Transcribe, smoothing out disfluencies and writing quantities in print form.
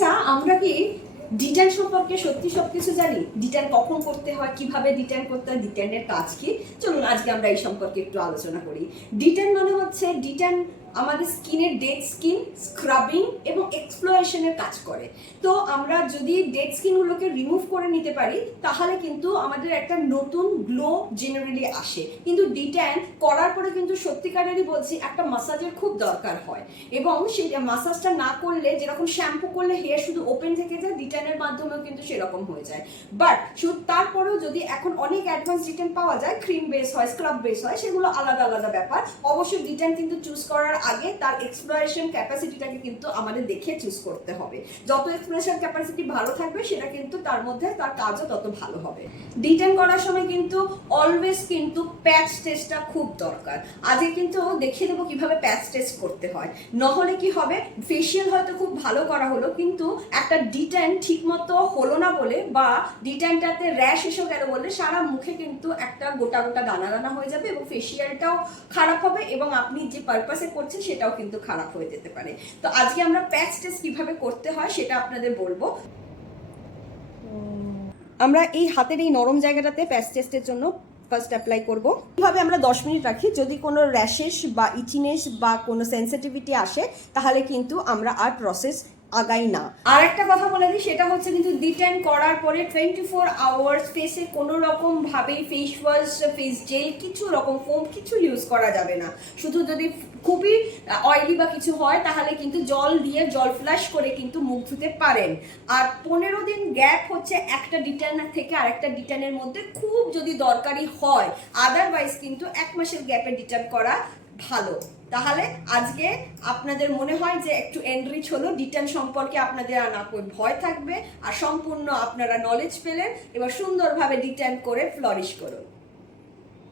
আচ্ছা, আমরা কি ডিটেন সম্পর্কে সত্যি সবকিছু জানি? ডিটেন কখন করতে হয়, কিভাবে ডিটেন করতে হয়, ডিটেনের কাজ কি? চলুন আজকে আমরা এই সম্পর্কে একটু আলোচনা করি। ডিটেন মানে হচ্ছে, ডিটেন আমাদের স্কিনের ডেড স্কিন স্ক্রাবিং এবং এক্সপ্লোরেশনের কাজ করে। তো আমরা যদি ডেড স্কিনগুলোকে রিমুভ করে নিতে পারি তাহলে কিন্তু আমাদের একটা নতুন গ্লো জেনারেলি আসে। কিন্তু ডিটেন করার পরে কিন্তু সত্যিকারেরই বলছি একটা মাসাজের খুব দরকার হয়, এবং সেই মাসাজটা না করলে, যেরকম শ্যাম্পু করলে হেয়ার শুধু ওপেন থেকে যায়, ডিটেনের মাধ্যমেও কিন্তু সেরকম হয়ে যায়। বাট তারপরেও যদি এখন অনেক অ্যাডভান্স ডিটেন পাওয়া যায়, ক্রিম বেস হয়, স্ক্রাব বেস হয়, সেগুলো আলাদা আলাদা ব্যাপার। অবশ্যই ডিটেন কিন্তু চুজ করার আগে তার এক্সপ্লোরেশন ক্যাপাসিটিটাকে কিন্তু আমাদের দেখে চুজ করতে হবে। যত এক্সপ্লোরেশন ক্যাপাসিটি ভালো থাকবে সেটা কিন্তু তার মধ্যে তার কাজও তত ভালো হবে। ডিটেন করার সময় কিন্তু অলওয়েজ কিন্তু প্যাচ টেস্টটা খুব দরকার। আজকে কিন্তু দেখিয়ে দেবো কিভাবে প্যাচ টেস্ট করতে হয়। নহলে কি হবে, ফেসিয়াল হয়তো খুব ভালো করা হলো কিন্তু একটা ডিটেন ঠিক মতো হলো না বলে, বা ডিটেনটাতে র্যাশ এসে গেল বলে সারা মুখে কিন্তু একটা গোটা গোটা দানা দানা হয়ে যাবে এবং ফেসিয়ালটাও খারাপ হবে, এবং আপনি যে পারপাসে করছেন সেটাও কিন্তু খারাপ হয়ে যেতে পারে। তো আজকে আমরা প্যাচ টেস্ট কিভাবে করতে হয় সেটা আপনাদের বলবো। আমরা এই হাতের এই নরম জায়গাটাতে প্যাচ টেস্টের জন্য ফার্স্ট অ্যাপ্লাই করব। কিভাবে আমরা 10 মিনিট রাখি, যদি কোনো র্যাশেস বা ইচিনেস বা কোনো সেন্সিটিভিটি আসে তাহলে কিন্তু আমরা আর প্রসেস আগাই না। আর একটা কথা বলে দিই, সেটা হচ্ছে কিন্তু ডিটেন করার পরে 24 আওয়ার্স ফেসে কোনো রকম ভাবে ফেস ওয়াশ, ফেস জেল, কিছু রকম ফোম কিছু ইউজ করা যাবে না। শুধু যদি খুবই অয়েলি বা কিছু হয় তাহলে কিন্তু জল দিয়ে জল ফ্ল্যাশ করে কিন্তু মুখ ধুতে পারেন। আর 15 দিন গ্যাপ হচ্ছে একটা ডিটেন থেকে আরেকটা ডিটেনের মধ্যে, খুব যদি দরকারি হয়। আদারওয়াইজ কিন্তু 1 মাসের গ্যাপে ডিটেন করা ভালো। তাহলে আজকে আপনাদের মনে হয় যে একটু এনরিচ হলো, ডিটেন সম্পর্কে আপনাদের আর না কোনো ভয় থাকবে, আর সম্পূর্ণ আপনারা নলেজ পেলেন। এবার সুন্দরভাবে ডিটেন করে ফ্লরিশ করুন।